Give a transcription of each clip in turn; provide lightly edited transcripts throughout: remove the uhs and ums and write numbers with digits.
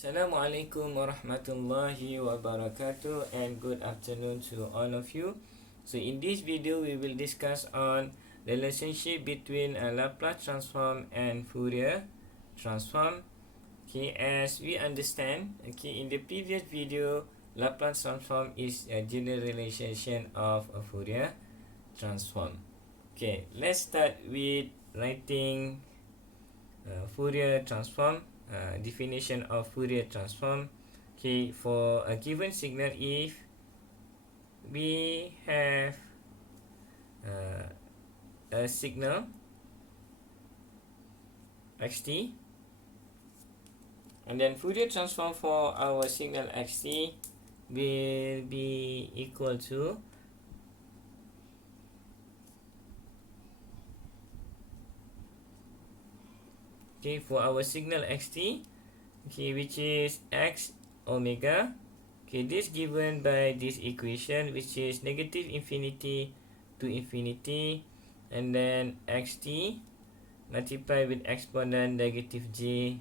Assalamualaikum warahmatullahi wabarakatuh, and good afternoon to all of you. So in this video we will discuss on the relationship between a Laplace transform and Fourier transform. Okay, as we understand, okay, in the previous video, Laplace transform is a generalization of a Fourier transform. Okay, let's start with writing Fourier transform. Definition of Fourier transform. Okay, for a given signal, if we have a signal xt, and then Fourier transform for our signal xt will be equal to for our signal xt, which is x omega. This given by this equation, which is negative infinity to infinity, and then xt multiplied with exponent negative j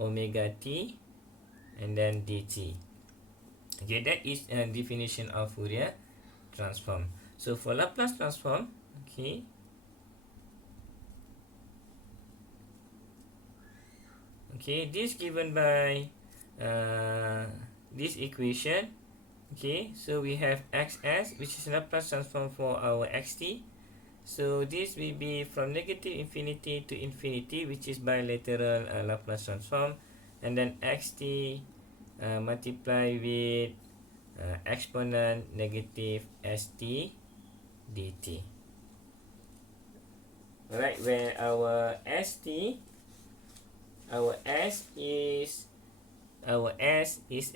omega t, and then dt. That is a definition of Fourier transform. So for Laplace transform, this given by this equation. So we have xs, which is Laplace transform for our xt. So this will be from negative infinity to infinity, which is bilateral Laplace transform, and then xt multiply with exponent negative st dt. Alright, where our st, our s is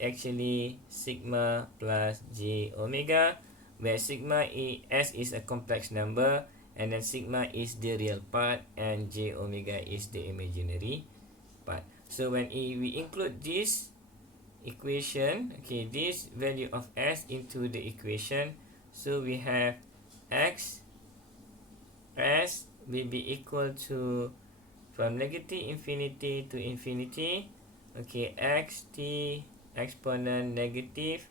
actually sigma plus j omega, where sigma s is a complex number, and then sigma is the real part and j omega is the imaginary part. So when we include this equation, this value of s into the equation, so we have x s will be equal to, from negative infinity to infinity, xt exponent negative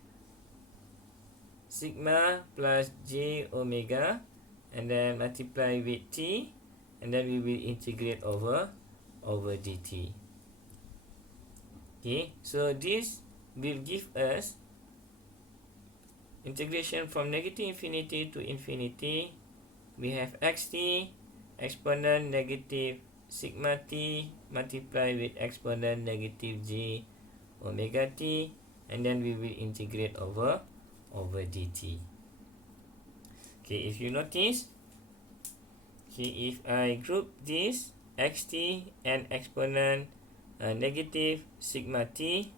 sigma plus j omega, and then multiply with t, and then we will integrate over dt. So this will give us integration from negative infinity to infinity. We have xt exponent negative sigma t multiply with exponent negative j omega t, and then we will integrate over dt. If you notice, if I group this xt and exponent negative sigma t,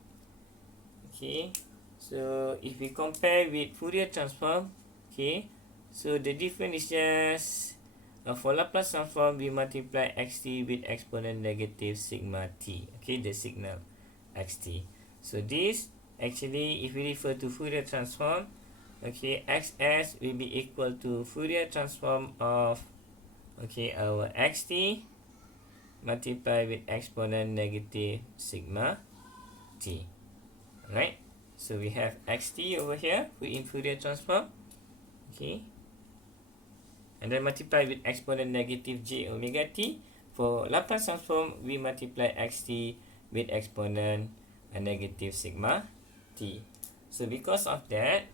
so if we compare with Fourier transform, so the difference is just for Laplace transform, we multiply xt with exponent negative sigma t, the signal xt. So this actually, if we refer to Fourier transform, xs will be equal to Fourier transform of our xt multiply with exponent negative sigma t. Right? So we have xt over here in Fourier transform, and then multiply with exponent negative j omega t. For Laplace transform, we multiply xt with exponent negative sigma t. So because of that,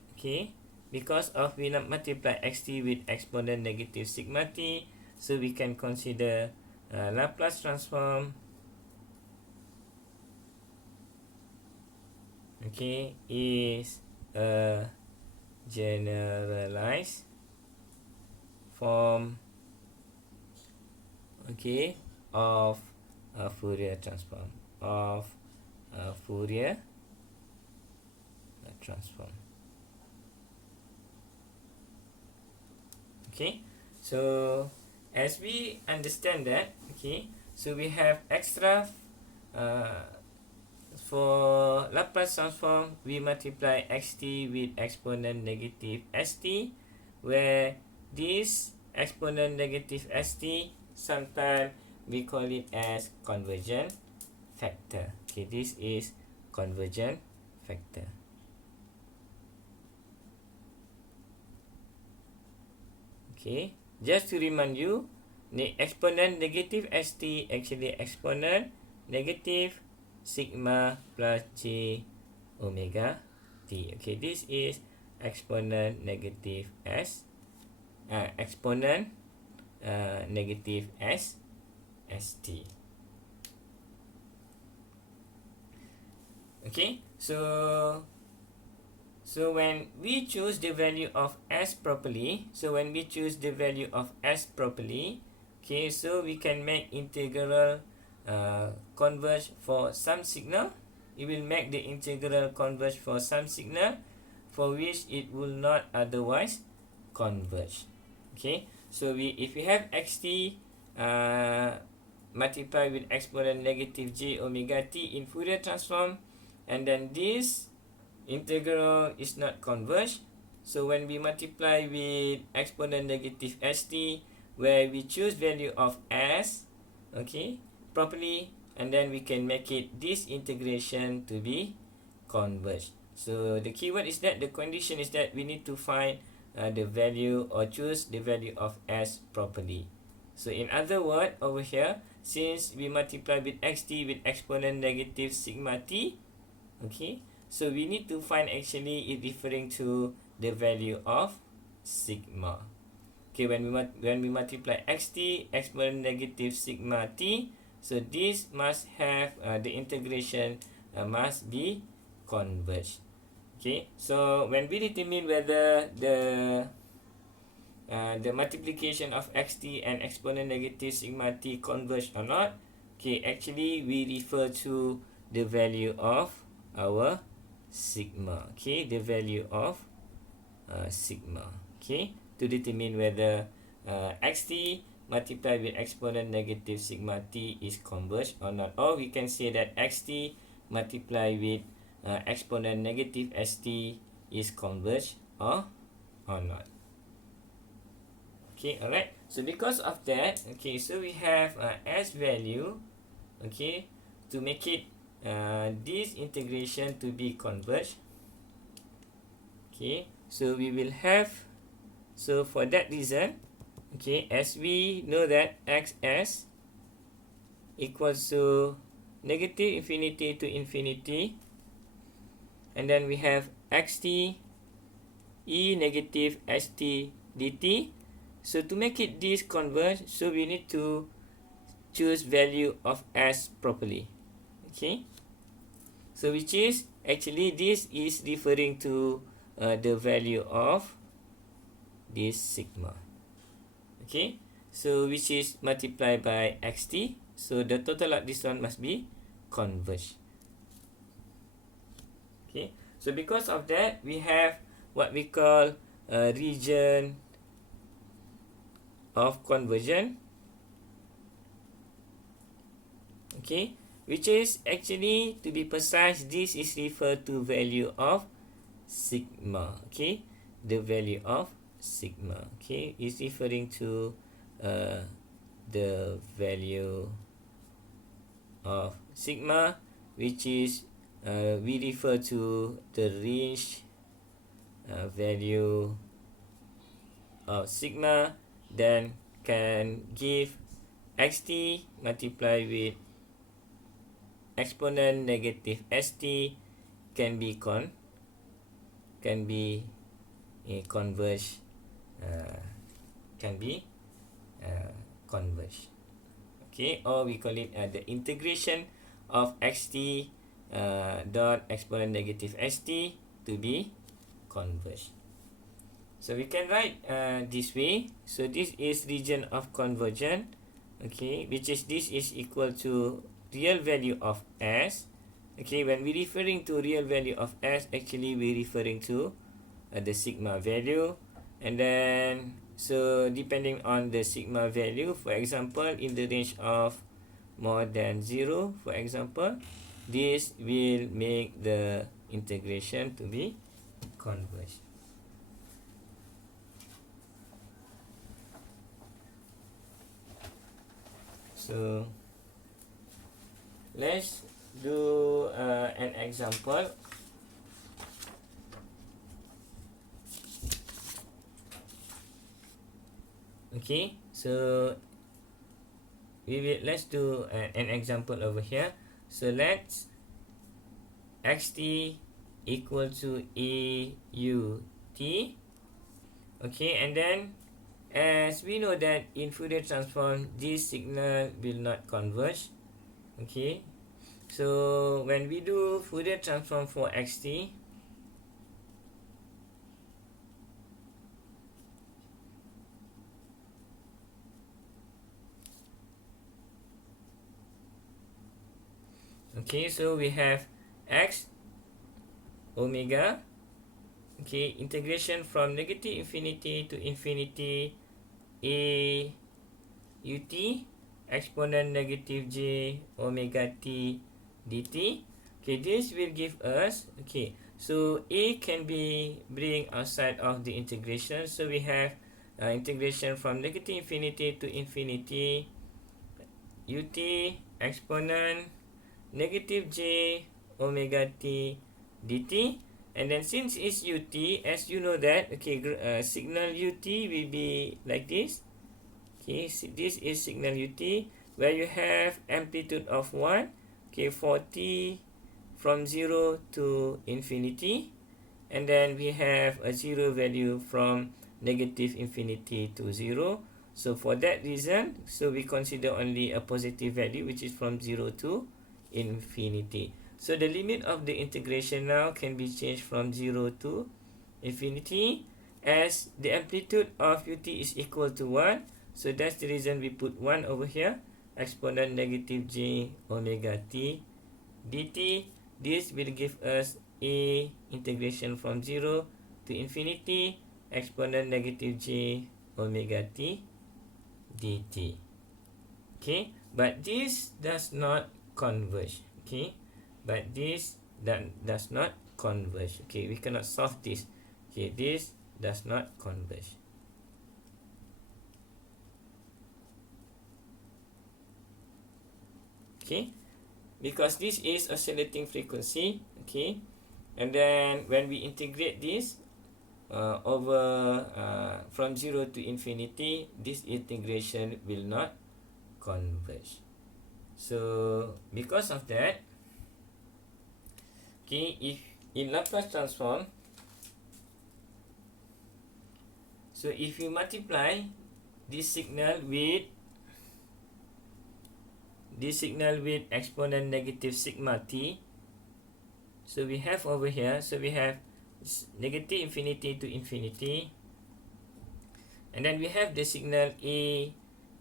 because of we multiply xt with exponent negative sigma t, so we can consider Laplace transform is a generalized form of a Fourier transform transform. So as we understand that, so we have extra for Laplace transform, we multiply xt with exponent negative st, where this exponent negative st, sometimes we call it as convergent factor. This is convergent factor. Okay, just to remind you, the exponent negative st actually exponent negative sigma plus j omega t. Okay, this is exponent negative exponent negative st. Okay, so when we choose the value of s properly, okay, so we can make integral converge for some signal. It will make the integral converge for some signal for which it will not otherwise converge. Okay, so if we have xt multiplied with exponent negative j omega t in Fourier transform, and then this integral is not converged. So when we multiply with exponent negative st, where we choose value of s, okay, properly, and then we can make it this integration to be converged. So the keyword is that the condition is that we need to find the value or choose the value of s properly. So in other words, over here, since we multiply with xt with exponent negative sigma t, okay, so we need to find actually it referring to the value of sigma. Okay, when we multiply xt exponent negative sigma t, so this must have the integration must be converged. Okay, so when we determine whether the multiplication of xt and exponent negative sigma t converge or not, okay, actually we refer to the value of our sigma. Okay, the value of sigma. Okay, to determine whether xt multiplied with exponent negative sigma t is converged or not. Or we can say that xt multiplied with exponent negative st is converged or not. Okay, alright. So because of that, okay, so we have s value, okay, to make it this integration to be converged. Okay, so we will have, so for that reason, okay, as we know that xs equals to negative infinity to infinity, and then we have xt e negative st dt. So to make it this converge, so we need to choose value of s properly. Okay, so which is actually this is referring to the value of this sigma. Okay, so which is multiplied by xt, so the total of this one must be converged. Okay, so because of that, we have what we call a region of convergence. Okay, which is actually, to be precise, this is referred to value of sigma. Okay, the value of sigma, okay, is referring to the value of sigma, which is we refer to the range value of sigma, then can give xt multiplied with exponent negative st can be converged, converged. Okay, or we call it the integration of xt dot exponent negative st to be converged. So we can write this way. So this is region of convergence, okay, which is this is equal to real value of s. Okay, when we referring to real value of s, actually we referring to the sigma value, and then so depending on the sigma value, for example, in the range of more than 0, for example, this will make the integration to be converged. So let's do an example. Okay, so let's do an example over here. So let's xt equal to AUT. Okay, and then as we know that in Fourier transform, this signal will not converge. Okay, so when we do Fourier transform for xt, okay, so we have x omega. Okay, integration from negative infinity to infinity a ut exponent negative j omega t dt. Okay, this will give us, okay, so a can be bring outside of the integration, so we have integration from negative infinity to infinity ut exponent negative j omega t dt. And then since it's ut, as you know that, okay, signal ut will be like this. Okay, so this is signal ut where you have amplitude of 1, okay, for t from 0 to infinity, and then we have a 0 value from negative infinity to 0. So for that reason, so we consider only a positive value, which is from 0 to infinity. So the limit of the integration now can be changed from 0 to infinity, as the amplitude of ut is equal to 1. So that's the reason we put 1 over here, exponent negative j omega t dt. This will give us a integration from 0 to infinity, exponent negative j omega t dt. Okay, but this does not converge. Okay, but this does not converge. Okay, we cannot solve this. Okay, this does not converge. Okay, because this is oscillating frequency. Okay, and then when we integrate this over from 0 to infinity, this integration will not converge. So because of that, okay, if in Laplace transform, so if you multiply this signal with exponent negative sigma t, so we have over here, so we have negative infinity to infinity, and then we have the signal a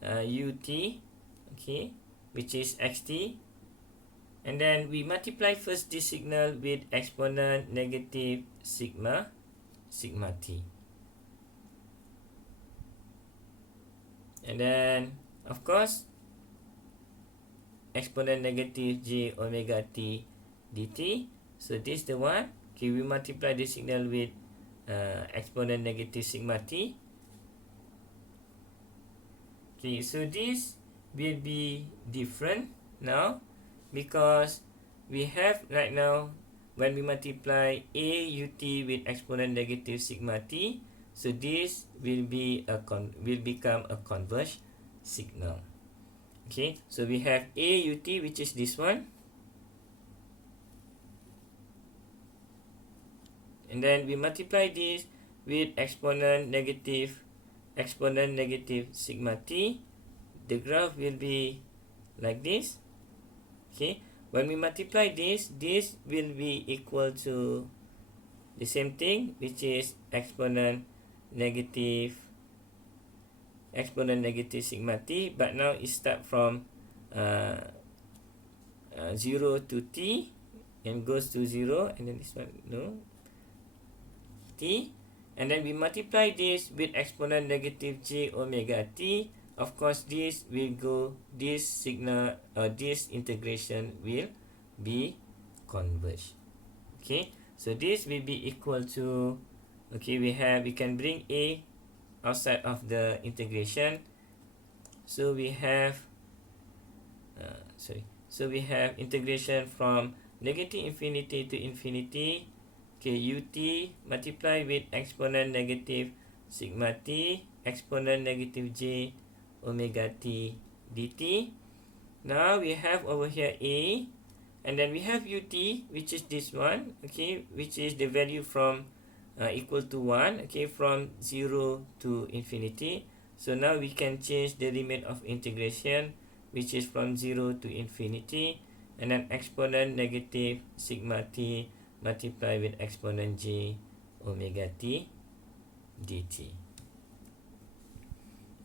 ut, okay, which is xt, and then we multiply first this signal with exponent negative sigma t, and then of course exponent negative j omega t dt. So this is the one. Okay, we multiply the signal with exponent negative sigma t. Okay, so this will be different now, because we have right now, when we multiply a ut with exponent negative sigma t, so this will be will become a converged signal. Okay, so we have a ut, which is this one, and then we multiply this with exponent negative sigma t. The graph will be like this. Okay, when we multiply this will be equal to the same thing, which is exponent negative sigma t, but now it start from 0 to t and goes to 0, and then this one t, and then we multiply this with exponent negative j omega t. Of course, this signal or this integration will be converged. Okay, so this will be equal to, okay, we can bring a outside of the integration, so we have So we have integration from negative infinity to infinity, okay, ut multiply with exponent negative sigma t exponent negative j omega t dt. Now we have over here a, and then we have ut, which is this one, okay, which is the value from equal to 1, okay, from 0 to infinity. So now we can change the limit of integration, which is from 0 to infinity, and then exponent negative sigma t multiply with exponent j omega t dt.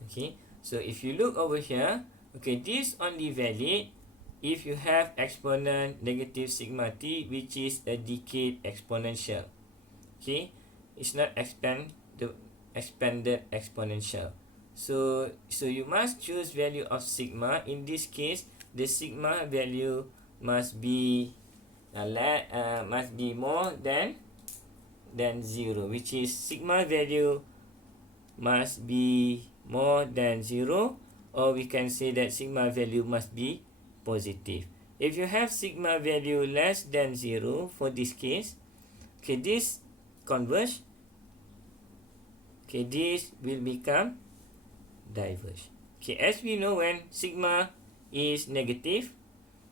Okay, so if you look over here, okay, this only valid if you have exponent negative sigma t, which is a decayed exponential. Okay, it's not expanded exponential. So you must choose value of sigma. In this case, the sigma value must be more than 0, which is sigma value must be more than 0, or we can say that sigma value must be positive. If you have sigma value less than 0 for this case, okay, this converge, okay, this will become diverge. Okay, as we know, when sigma is negative,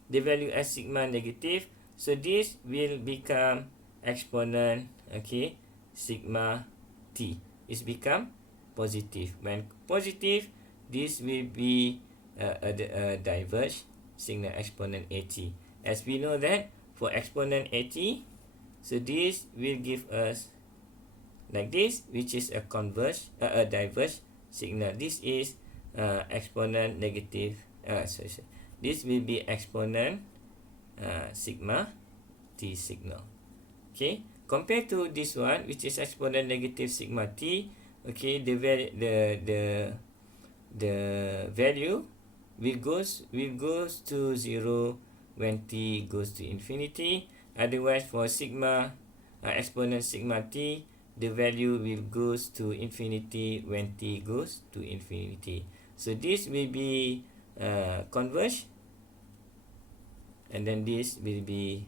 the value as sigma negative, so this will become exponent, okay, sigma t is become positive. When positive, this will be a diverge signal exponent at. As we know that for exponent at, so this will give us like this, which is a diverge signal. This is exponent negative. This will be exponent sigma t signal. Okay, compared to this one, which is exponent negative sigma t. Okay, the value will goes to 0 when t goes to infinity. Otherwise, for sigma exponent sigma t, the value will goes to infinity when t goes to infinity. So this will be converge, and then this will be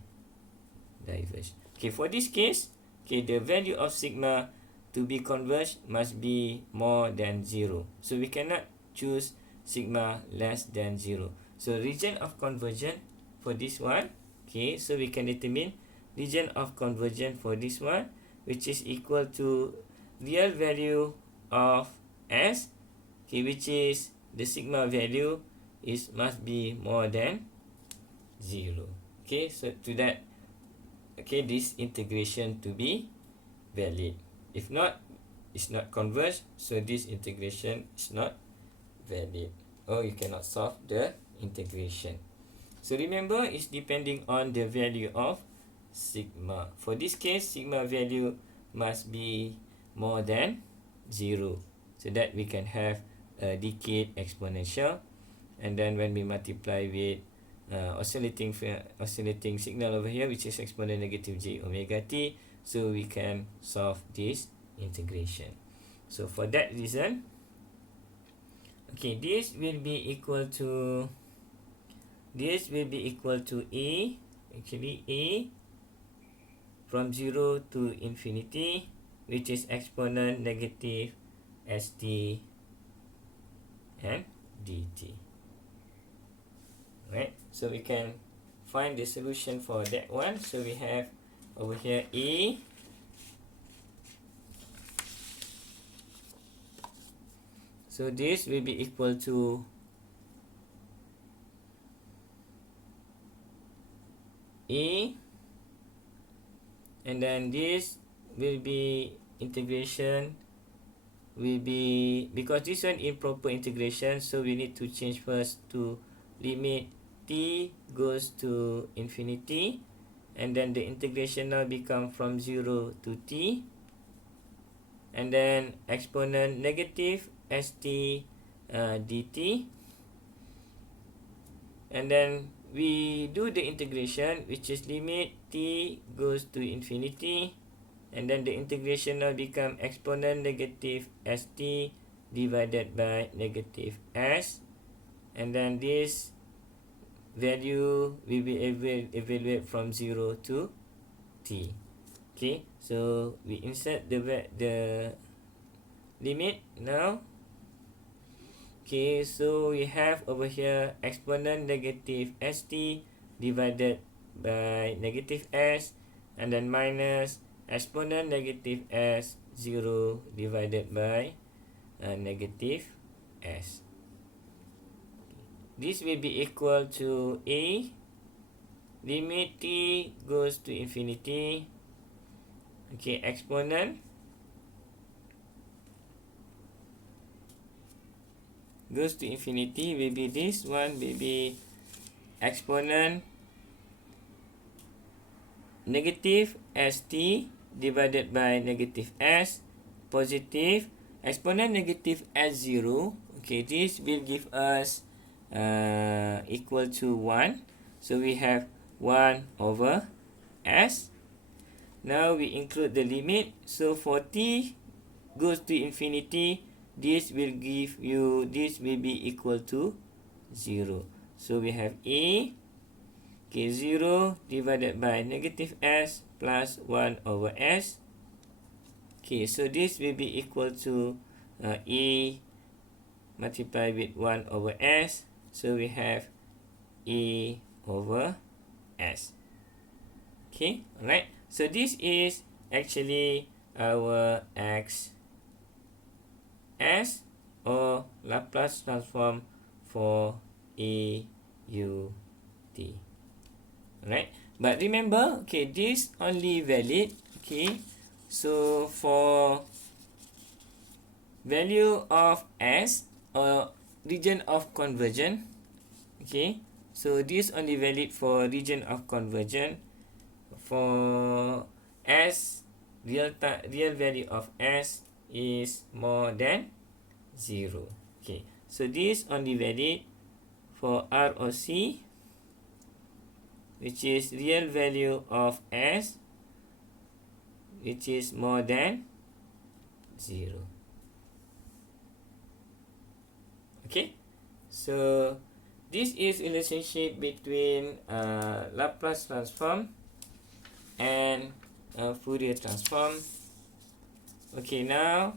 diverge. Okay, for this case, okay, the value of sigma to be converged must be more than 0. So we cannot choose sigma less than 0. So region of convergence for this one, okay, so we can determine region of convergence for this one, which is equal to real value of s, okay, which is the sigma value is must be more than 0. Okay, so to that, okay, this integration to be valid. If not, it's not converged, so this integration is not valid, or you cannot solve the integration. So remember, it's depending on the value of sigma. For this case, sigma value must be more than 0, so that we can have a decayed exponential. And then when we multiply with oscillating signal over here, which is exponent negative j omega t, so we can solve this integration. So for that reason, okay, this will be equal to a, actually a from 0 to infinity, which is exponent negative st and dt. Right, so we can find the solution for that one. So we have over here a, so this will be equal to a, and then this will be integration will be, because this one improper integration, so we need to change first to limit t goes to infinity, and then the integration now become from 0 to t, and then exponent negative st dt, and then we do the integration, which is limit t goes to infinity, and then the integration now become exponent negative st divided by negative s, and then this value will be evaluated from 0 to t. Okay, so we insert the limit now. Okay, so we have over here exponent negative st divided by negative s, and then minus exponent negative s 0 divided by negative s. This will be equal to a limit t goes to infinity. Okay, exponent goes to infinity will be this one, will be exponent negative st divided by negative s positive exponent negative s0. Okay, this will give us equal to 1. So we have 1 over s. Now we include the limit. So for t goes to infinity, this will give you, this will be equal to 0. So we have a, okay, 0 divided by negative s plus 1 over s. Okay, so this will be equal to a multiplied with 1 over s. So we have a over s. Okay, alright. So this is actually our x s, or Laplace transform for a u t. Alright, but remember, okay, this only valid, okay, so for value of s or region of convergence, okay, so this only valid for region of convergence. For s, real value of s is more than 0. Okay, so this only valid for R or C, which is real value of s which is more than 0. Okay, so this is relationship between Laplace transform and Fourier transform. Okay, now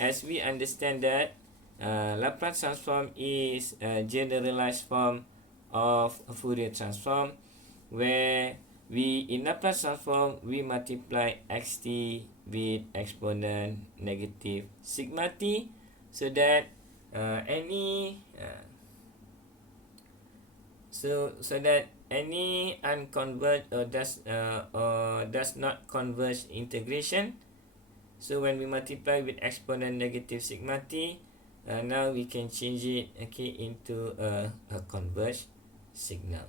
as we understand that Laplace transform is a generalized form of a Fourier transform, where we in Laplace transform we multiply xt with exponent negative sigma t, so that any unconverged or does not converge integration. So when we multiply with exponent negative sigma t, now we can change it, okay, into a converged signal.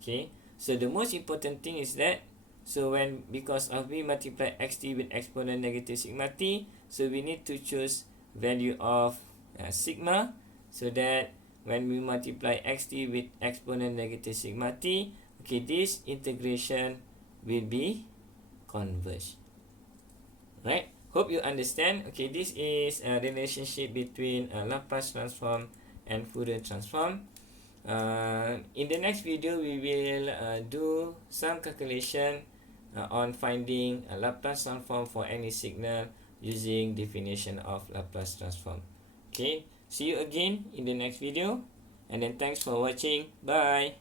Okay, so the most important thing is that, so because of we multiply xt with exponent negative sigma t, so we need to choose value of sigma, so that when we multiply xt with exponent negative sigma t, okay, this integration will be converged. Right? Hope you understand. Okay, this is a relationship between Laplace transform and Fourier transform. In the next video, we will do some calculation on finding a Laplace transform for any signal using definition of Laplace transform. Okay, see you again in the next video, and then thanks for watching. Bye.